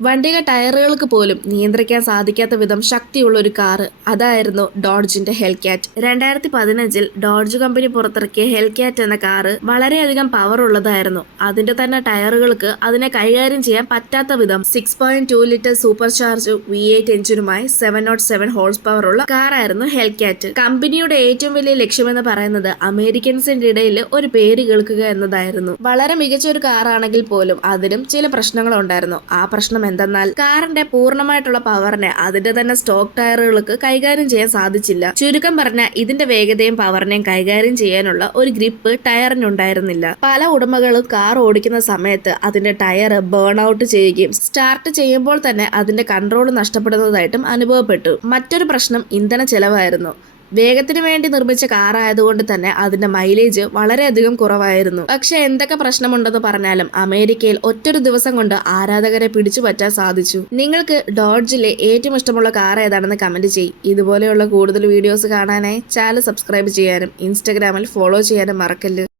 വണ്ടിയുടെ ടയറുകൾക്ക് പോലും നിയന്ത്രിക്കാൻ സാധിക്കാത്ത വിധം ശക്തിയുള്ള ഒരു കാറ്, അതായിരുന്നു ഡോഡ്ജിന്റെ ഹെൽക്യാറ്റ്. 2015 ഡോഡ്ജ് കമ്പനി പുറത്തിറക്കിയ ഹെൽക്യാറ്റ് എന്ന കാറ് വളരെയധികം പവർ ഉള്ളതായിരുന്നു. അതിന്റെ തന്നെ ടയറുകൾക്ക് അതിനെ കൈകാര്യം ചെയ്യാൻ പറ്റാത്ത വിധം 6.2 litre super charge V8 എഞ്ചിനുമായി 707 horse power ഉള്ള കാറായിരുന്നു ഹെൽക്യാറ്റ്. കമ്പനിയുടെ ഏറ്റവും വലിയ ലക്ഷ്യമെന്ന് പറയുന്നത് അമേരിക്കൻസിന്റെ ഇടയിൽ ഒരു പേര് കേൾക്കുക എന്നതായിരുന്നു. വളരെ മികച്ച ഒരു കാറാണെങ്കിൽ പോലും അതിനും ചില പ്രശ്നങ്ങളുണ്ടായിരുന്നു. ആ പ്രശ്നം എന്തെന്നാൽ കാറിന്റെ പൂർണ്ണമായിട്ടുള്ള പവറിനെ അതിന്റെ തന്നെ സ്റ്റോക്ക് ടയറുകൾക്ക് കൈകാര്യം ചെയ്യാൻ സാധിച്ചില്ല. ചുരുക്കം പറഞ്ഞ ഇതിന്റെ വേഗതയും പവറിനെയും കൈകാര്യം ചെയ്യാനുള്ള ഒരു ഗ്രിപ്പ് ടയറിനുണ്ടായിരുന്നില്ല. പല ഉടമകളും കാർ ഓടിക്കുന്ന സമയത്ത് അതിന്റെ ടയർ ബേൺ ഔട്ട് ചെയ്യുകയും സ്റ്റാർട്ട് ചെയ്യുമ്പോൾ തന്നെ അതിന്റെ കൺട്രോൾ നഷ്ടപ്പെടുന്നതായിട്ടും അനുഭവപ്പെട്ടു. മറ്റൊരു പ്രശ്നം ഇന്ധന ചെലവായിരുന്നു. വേഗത്തിന് വേണ്ടി നിർമ്മിച്ച കാർ ആയതുകൊണ്ട് തന്നെ അതിന്റെ മൈലേജ് വളരെയധികം കുറവായിരുന്നു. പക്ഷെ എന്തൊക്കെ പ്രശ്നമുണ്ടെന്ന് പറഞ്ഞാലും അമേരിക്കയിൽ ഒറ്റൊരു ദിവസം കൊണ്ട് ആരാധകരെ പിടിച്ചു പറ്റാൻ സാധിച്ചു. നിങ്ങൾക്ക് ഡോഡ്ജിലെ ഏറ്റവും ഇഷ്ടമുള്ള കാർ ഏതാണെന്ന് കമന്റ് ചെയ്യ്. ഇതുപോലെയുള്ള കൂടുതൽ വീഡിയോസ് കാണാനായി ചാനൽ സബ്സ്ക്രൈബ് ചെയ്യാനും ഇൻസ്റ്റഗ്രാമിൽ ഫോളോ ചെയ്യാനും മറക്കല്ല്.